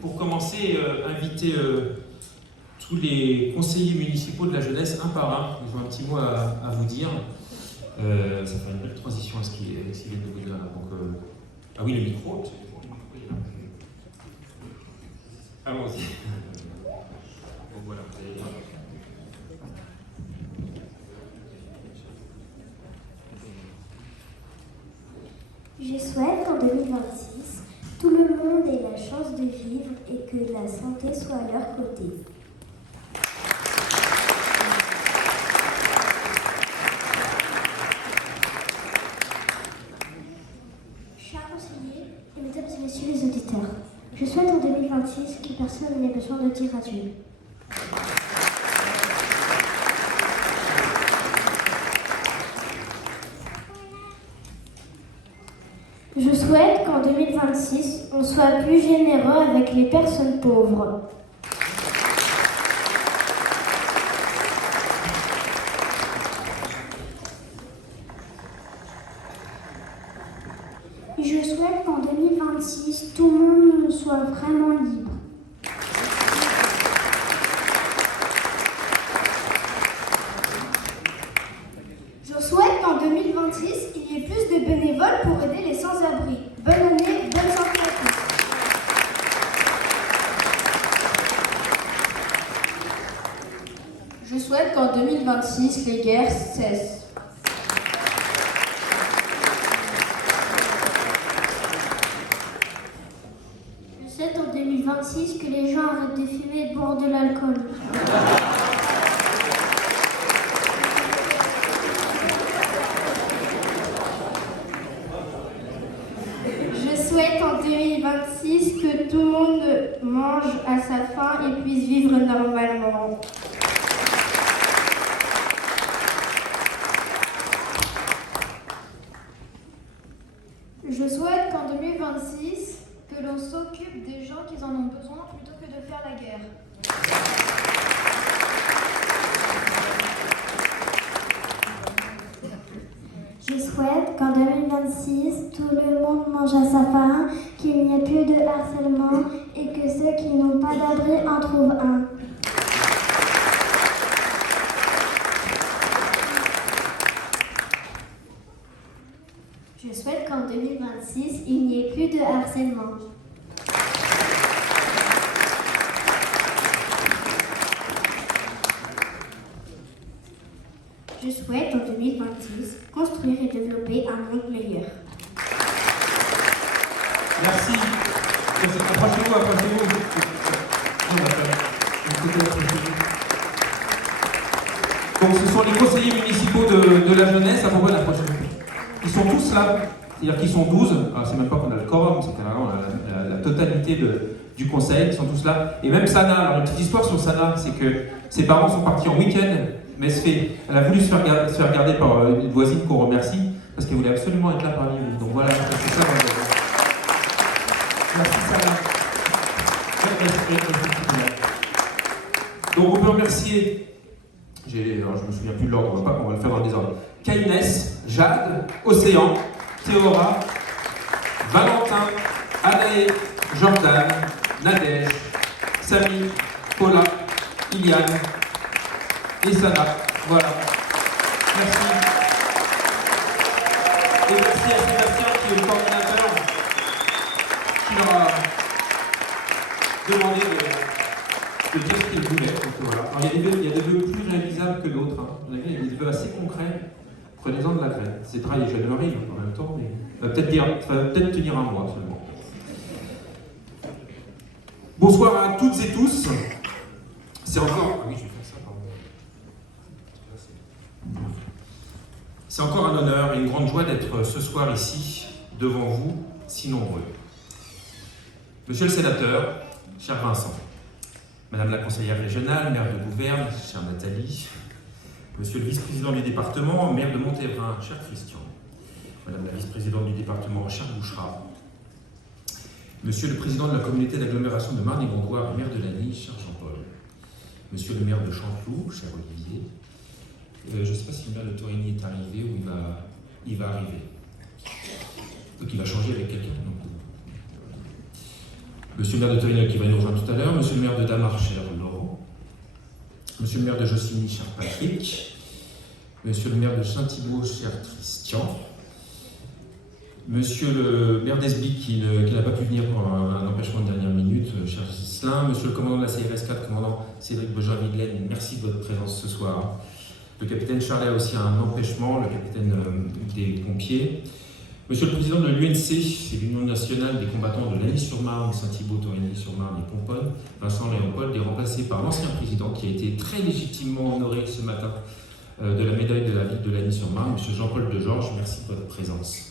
pour commencer, inviter tous les conseillers municipaux de la jeunesse, un par un. Ils ont un petit mot à vous dire. Ça fait une belle transition à ce qui vient de vous dire. Donc, ah oui, le micro. Allons-y. Donc voilà, vous allez voir. Je souhaite qu'en 2026, tout le monde ait la chance de vivre et que la santé soit à leur côté. Chers conseillers, et mesdames et messieurs les auditeurs, je souhaite en 2026 que personne n'ait besoin de dire adieu. Je souhaite qu'en 2026, on soit plus généreux avec les personnes pauvres. Je souhaite qu'en 2026, tout le monde soit vraiment libre. Je souhaite qu'en 2026, il y ait plus de bénévoles pour aider les sans-abri. Bonne année, bonne santé à tous. Je souhaite qu'en 2026, les guerres cessent. Je souhaite en 2026 que les gens arrêtent de fumer et de boire de l'alcool. Je souhaite en 2026 que tout le monde mange à sa faim et puisse vivre normalement. Je souhaite qu'en 2026, que l'on s'occupe des gens qui en ont besoin plutôt que de faire la guerre. Je souhaite qu'en 2026, tout le monde mange à sa faim, qu'il n'y ait plus de harcèlement et que ceux qui n'ont pas d'abri en trouvent un. Je souhaite qu'en 2026, il n'y ait plus de harcèlement. Je souhaite en 2026 construire et développer un monde meilleur. Merci. Approchez-vous, approchez-vous. Donc ce sont les conseillers municipaux de la jeunesse, à propos de la prochaine. Ils sont tous là, c'est-à-dire qu'ils sont 12, alors c'est même pas qu'on a le quorum, c'est carrément la totalité du conseil, ils sont tous là. Et même Sana, alors une petite histoire sur Sana, c'est que ses parents sont partis en week-end, mais elle a voulu se faire garder par une voisine qu'on remercie, parce qu'elle voulait absolument être là parmi nous. Donc voilà, c'est ça. Merci Sana. Donc on peut remercier, alors je me souviens plus de l'ordre, on va le faire dans le désordre. Kainès, Jade, Océan, Théora, Valentin, Anaé, Jordan, Nadège, Samy, Paula, Iliane et Sana. Voilà. Merci. Et merci à Sébastien qui est le coordinateur, qui leur a demandé de dire ce qu'il voulait. Donc, voilà. Alors, il y a des vœux plus réalisables que d'autres. Hein. Il y a des vœux assez concrets. Prenez-en de la graine. C'est très généreux en même temps, mais ça va peut-être tenir un mois seulement. Bonsoir à toutes et tous. C'est encore. Ah oui, je vais faire ça, pardon. C'est encore un honneur et une grande joie d'être ce soir ici, devant vous, si nombreux. Monsieur le sénateur, cher Vincent, Madame la conseillère régionale, maire de Gouverne, chère Nathalie, Monsieur le vice-président du département, maire de Montévrain, cher Christian, Madame la vice-présidente du département, cher Bouchera, Monsieur le président de la communauté d'agglomération de Marne-et-Gondoire et maire de Lagny, cher Jean-Paul, Monsieur le maire de Chanteloup, cher Olivier, je ne sais pas si le maire de Torigny est arrivé ou il va arriver. Donc il va changer avec quelqu'un. Monsieur le maire de Torino qui va nous rejoindre tout à l'heure, monsieur le maire de Damar, cher Laurent, monsieur le maire de Jossigny, cher Patrick, monsieur le maire de Saint-Thibault, cher Christian, monsieur le maire d'Esbic qui n'a pas pu venir pour un empêchement de dernière minute, cher Gislain, monsieur le commandant de la CRS 4, commandant Cédric Bogin-Viglaine, merci de votre présence ce soir. Le capitaine Charlet a aussi un empêchement, le capitaine des pompiers. Monsieur le président de l'UNC, c'est l'Union nationale des combattants de Lagny-sur-Marne, Saint-Thibault, Torigny-sur-Marne et Pomponne, Vincent Léopold, est remplacé par l'ancien président qui a été très légitimement honoré ce matin de la médaille de la ville de Lagny-sur-Marne, monsieur Jean-Paul Degeorges, merci de votre présence.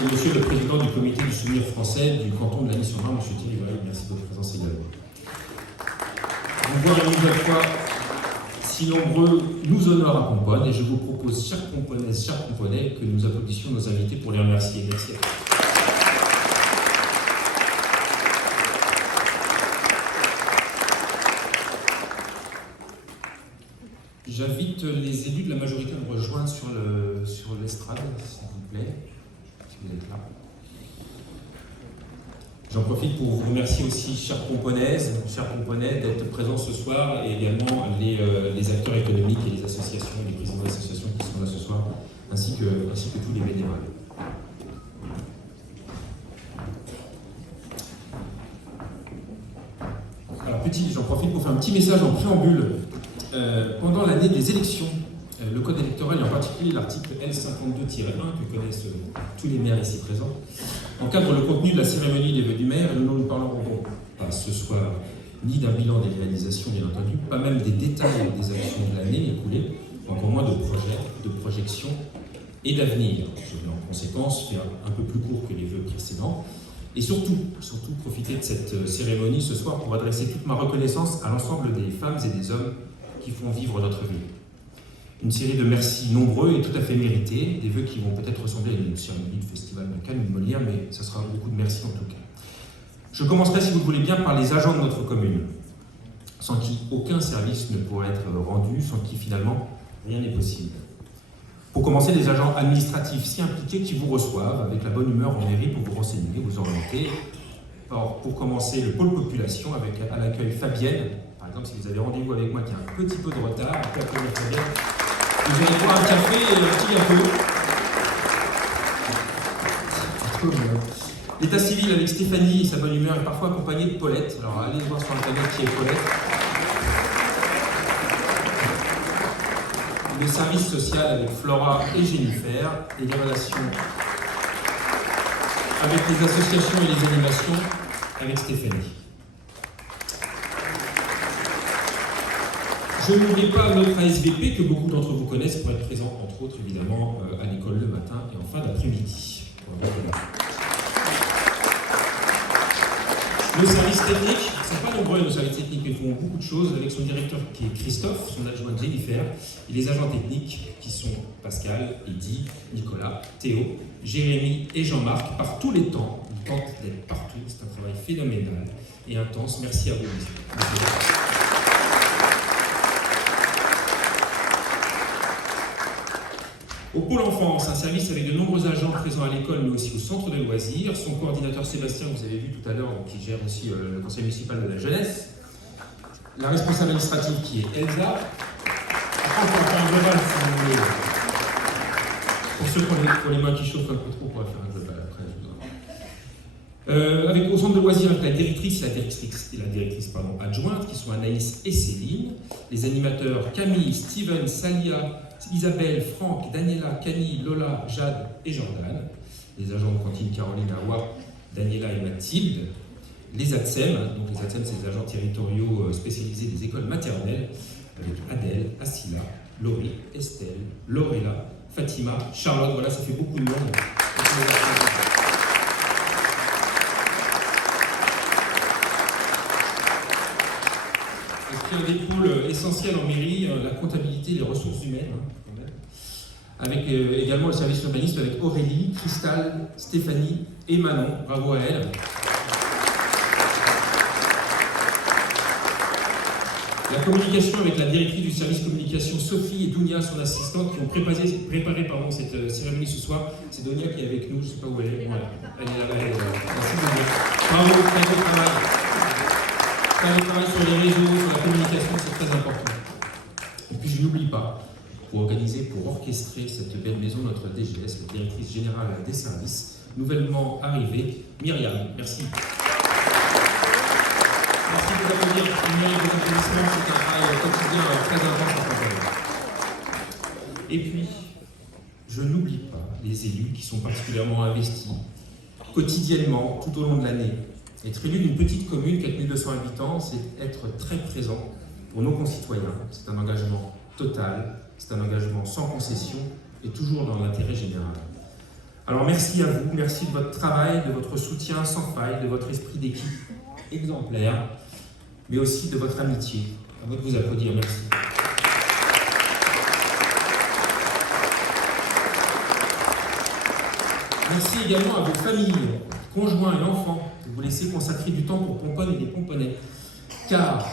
Et monsieur le président du comité du souvenir français du canton de Lagny-sur-Marne, monsieur Thierry Vaille, merci de votre présence également. Vous voir une nouvelle fois si nombreux nous honore à Pomponne et je vous propose, chers Pomponaises, chers Pomponais, que nous applaudissions nos invités pour les remercier. Merci à tous. J'invite les élus de la majorité à me rejoindre sur l'estrade, s'il vous plaît, si vous êtes là. J'en profite pour vous remercier aussi, chères Pomponaises, chers Pomponais, d'être présents ce soir et également les acteurs économiques et les associations, les présidents d'associations qui sont là ce soir, ainsi que tous les bénévoles. Alors, j'en profite pour faire un petit message en préambule. Pendant l'année des élections, le code électoral et en particulier l'article L52-1 que connaissent tous les maires ici présents encadre le contenu de la cérémonie des vœux du maire et nous ne parlerons donc pas ce soir ni d'un bilan des réalisations bien entendu, pas même des détails des actions de l'année écoulée, encore moins de projets, de projections et d'avenir. Je vais en conséquence faire un peu plus court que les vœux précédents et surtout profiter de cette cérémonie ce soir pour adresser toute ma reconnaissance à l'ensemble des femmes et des hommes qui font vivre notre ville. Une série de merci nombreux et tout à fait mérités, des vœux qui vont peut-être ressembler à une cérémonie de festival de Cannes ou de Molière, mais ça sera beaucoup de merci en tout cas. Je commencerai, si vous le voulez bien, par les agents de notre commune, sans qui aucun service ne pourrait être rendu, sans qui finalement rien n'est possible. Pour commencer, les agents administratifs si impliqués qui vous reçoivent avec la bonne humeur en mairie pour vous renseigner, vous orienter. Alors, pour commencer, le pôle population avec à l'accueil Fabienne. Par exemple, si vous avez rendez-vous avec moi qui a un petit peu de retard, vous pouvez applaudir Fabienne. Vous allez boire un café et un petit gâteau. L'état civil avec Stéphanie et sa bonne humeur est parfois accompagné de Paulette. Alors allez voir sur internet qui est Paulette. Le service social avec Flora et Jennifer et les relations avec les associations et les animations avec Stéphanie. Je n'oublie pas notre ASVP que beaucoup d'entre vous connaissent pour être présent, entre autres évidemment, à l'école le matin et en fin d'après-midi. Nos services techniques ne sont pas nombreux, nos services techniques, mais font beaucoup de choses avec son directeur qui est Christophe, son adjointe Jennifer, et les agents techniques qui sont Pascal, Eddy, Nicolas, Théo, Jérémy et Jean-Marc, par tous les temps. Ils tentent d'être partout, c'est un travail phénoménal et intense. Merci à vous. Au Pôle Enfance, un service avec de nombreux agents présents à l'école, mais aussi au centre de loisirs. Son coordinateur Sébastien, que vous avez vu tout à l'heure, qui gère aussi le conseil municipal de la jeunesse. La responsable administrative qui est Elsa. Après, on peut faire un global si vous voulez. Pour ceux qui ont les mains qui chauffent un peu trop, on pourra faire un global après. Avec au centre de loisirs, avec la directrice adjointe, qui sont Anaïs et Céline. Les animateurs Camille, Steven, Salia, Isabelle, Franck, Daniela, Camille, Lola, Jade et Jordan. Les agents de cantine Caroline, Awa, Daniela et Mathilde. Les ATSEM, donc les ATSEM, c'est les agents territoriaux spécialisés des écoles maternelles, avec Adèle, Asila, Laurie, Estelle, Lorella, Fatima, Charlotte, voilà, ça fait beaucoup de monde. Et puis un des pôles essentiels en mairie, la comptabilité et les ressources humaines, quand même. Avec également le service urbaniste avec Aurélie, Cristal, Stéphanie et Manon, bravo à elles. La communication avec la directrice du service communication, Sophie, et Dounia, son assistante, qui ont préparé cette cérémonie ce soir. C'est Dounia qui est avec nous, je ne sais pas où elle est. Voilà. Elle est là-bas. Merci Dounia. Bravo, très beau travail. Très beau travail sur les réseaux, sur la communication, c'est très important. Et puis je n'oublie pas, pour orchestrer cette belle maison, notre DGS, la directrice générale des services, nouvellement arrivée, Myriam. Merci. Merci de applaudir. Myriam, vos applaudissements, c'est un travail quotidien très important. Et puis, je n'oublie pas les élus qui sont particulièrement investis quotidiennement, tout au long de l'année. Être élu d'une petite commune, 4200 habitants, c'est être très présent pour nos concitoyens. C'est un engagement total, c'est un engagement sans concession et toujours dans l'intérêt général. Alors merci à vous, merci de votre travail, de votre soutien sans faille, de votre esprit d'équipe exemplaire, mais aussi de votre amitié. À vous de vous applaudir, merci. Merci également à vos familles, conjoints et enfants, de vous laisser consacrer du temps pour Pomponne et les Pomponnais. Car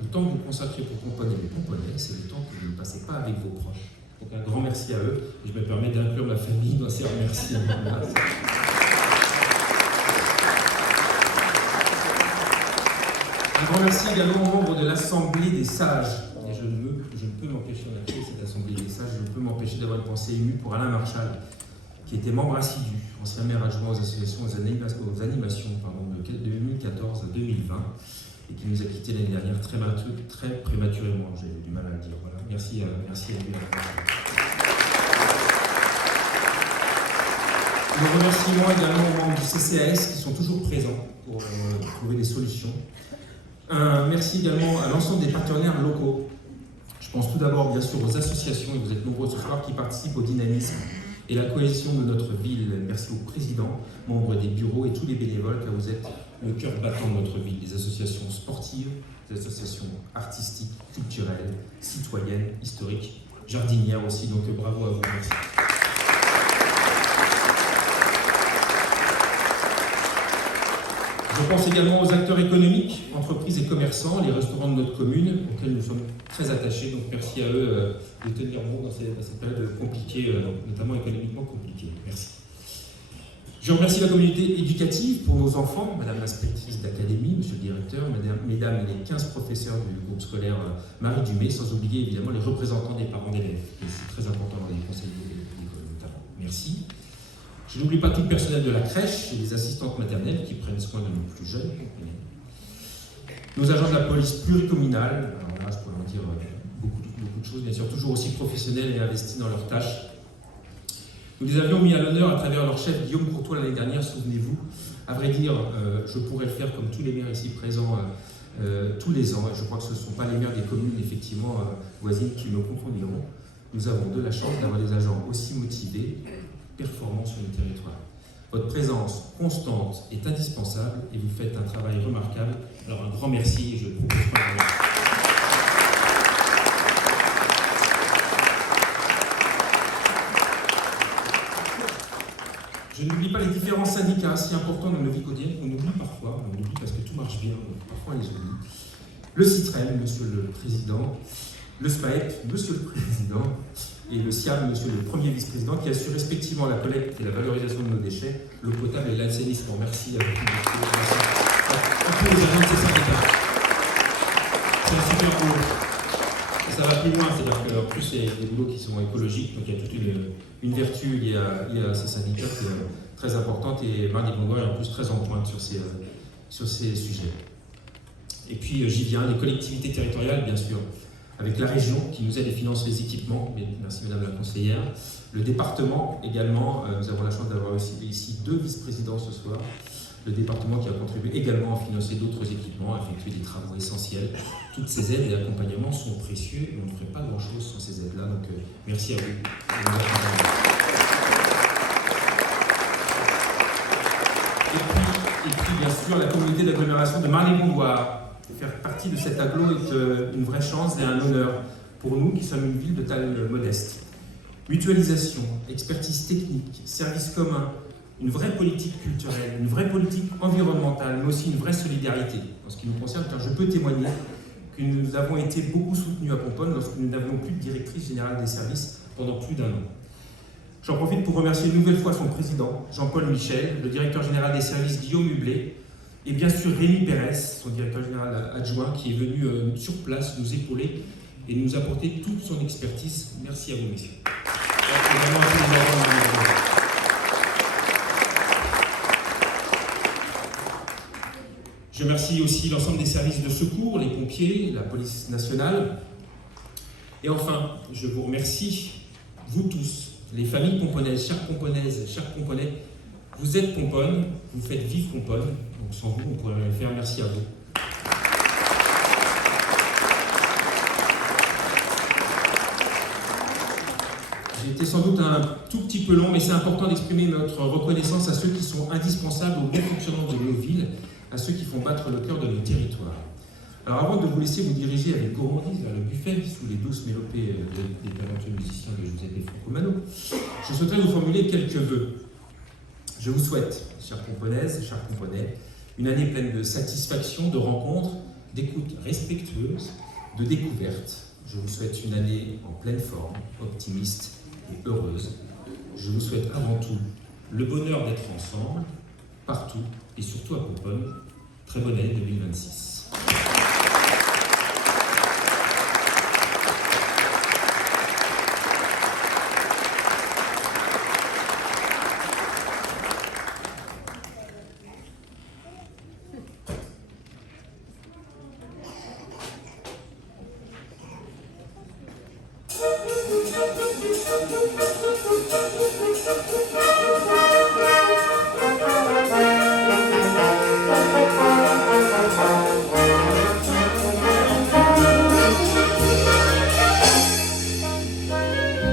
le temps que vous consacrez pour Pomponne et les Pomponnais, c'est le temps que vous ne passez pas avec vos proches. Donc un grand merci à eux. Et je me permets d'inclure ma famille dans ces remerciements. Un grand merci également aux membres de l'Assemblée des Sages. Et je ne peux m'empêcher, on a créé cette Assemblée des Sages, je ne peux m'empêcher d'avoir une pensée émue pour Alain Marchal, qui était membre assidu, ancien maire adjoint aux associations, aux animations de 2014 à 2020, et qui nous a quittés l'année dernière très prématurément. J'ai du mal à le dire. Voilà. Merci à lui. Nos remerciements également aux membres du CCAS qui sont toujours présents pour trouver des solutions. Merci également à l'ensemble des partenaires locaux. Je pense tout d'abord bien sûr aux associations, et vous êtes nombreux ce soir, qui participent au dynamisme et la cohésion de notre ville. Merci au président, membres des bureaux et tous les bénévoles, car vous êtes le cœur battant de notre ville. Des associations sportives, des associations artistiques, culturelles, citoyennes, historiques, jardinières aussi, donc bravo à vous. Merci. Je pense également aux acteurs économiques, entreprises et commerçants, les restaurants de notre commune, auxquels nous sommes très attachés. Donc merci à eux de tenir bon dans cette période compliquée, notamment économiquement compliquée. Merci. Je remercie la communauté éducative pour nos enfants, Madame l'inspectrice d'académie, Monsieur le directeur, Mesdames les 15 professeurs du groupe scolaire Marie Dumais, sans oublier évidemment les représentants des parents d'élèves. C'est très important dans les conseils d'école notamment. Merci. Je n'oublie pas tout le personnel de la crèche et les assistantes maternelles qui prennent soin de nos plus jeunes. Nos agents de la police pluricommunale, alors là je pourrais en dire beaucoup de choses, bien sûr, toujours aussi professionnels et investis dans leurs tâches. Nous les avions mis à l'honneur à travers leur chef Guillaume Courtois l'année dernière, souvenez-vous. À vrai dire, je pourrais le faire comme tous les maires ici présents tous les ans, et je crois que ce ne sont pas les maires des communes effectivement voisines qui me confondiront. Nous avons de la chance d'avoir des agents aussi motivés, performants sur le territoire. Votre présence constante est indispensable et vous faites un travail remarquable. Alors un grand merci et je propose pas de... Je n'oublie pas les différents syndicats si importants dans nos vies quotidiennes. On oublie parfois, on oublie parce que tout marche bien, donc parfois on les oublie. Le CITREM, Monsieur le Président, le SPAEP, Monsieur le Président, et le SIAM, Monsieur le Premier Vice-Président, qui assure respectivement la collecte et la valorisation de nos déchets, l'eau potable et l'assainissement. Merci à vous. À tous les agents de ces syndicats. C'est un super boulot. Et ça va plus loin, c'est-à-dire qu'en plus, c'est des boulots qui sont écologiques, donc il y a toute une vertu liée à ces syndicats qui est très importante, et Marc Gondouin est en plus très en pointe sur ces sujets. Et puis, j'y viens, les collectivités territoriales, bien sûr, avec la région qui nous aide et finance les équipements, merci Madame la conseillère, le département également, nous avons la chance d'avoir ici 2 vice-présidents ce soir, le département qui a contribué également à financer d'autres équipements, à effectuer des travaux essentiels. Toutes ces aides et accompagnements sont précieux et on ne ferait pas grand-chose sans ces aides-là, donc merci à vous. Et puis bien sûr la communauté d'agglomération de Marly-Gondouin. Faire partie de cet agglo est une vraie chance et un honneur pour nous qui sommes une ville de taille modeste. Mutualisation, expertise technique, services communs, une vraie politique culturelle, une vraie politique environnementale, mais aussi une vraie solidarité en ce qui nous concerne, car je peux témoigner que nous avons été beaucoup soutenus à Pomponne lorsque nous n'avions plus de directrice générale des services pendant plus d'1 an. J'en profite pour remercier une nouvelle fois son président, Jean-Paul Michel, le directeur général des services, Guillaume Hublé, et bien sûr Rémi Pérez, son directeur général adjoint, qui est venu sur place nous épauler et nous apporter toute son expertise. Merci à vous, messieurs. Je remercie aussi l'ensemble des services de secours, les pompiers, la police nationale. Et enfin, je vous remercie, vous tous, les familles pomponaises, chères Pomponais. Vous êtes Pomponne, vous faites vivre Pomponne. Donc sans vous, on pourrait rien faire. Merci à vous. J'ai été sans doute un tout petit peu long, mais c'est important d'exprimer notre reconnaissance à ceux qui sont indispensables au bon fonctionnement de nos villes, à ceux qui font battre le cœur de nos territoires. Alors avant de vous laisser vous diriger avec gourmandise vers le buffet, sous les douces mélopées des talentueux musiciens de Giuseppe Francomano, je souhaiterais vous formuler quelques vœux. Je vous souhaite, chères Pomponaises, chers Pomponais, une année pleine de satisfaction, de rencontres, d'écoute respectueuse, de découvertes. Je vous souhaite une année en pleine forme, optimiste et heureuse. Je vous souhaite avant tout le bonheur d'être ensemble, partout et surtout à Pomponne. Très bonne année 2026.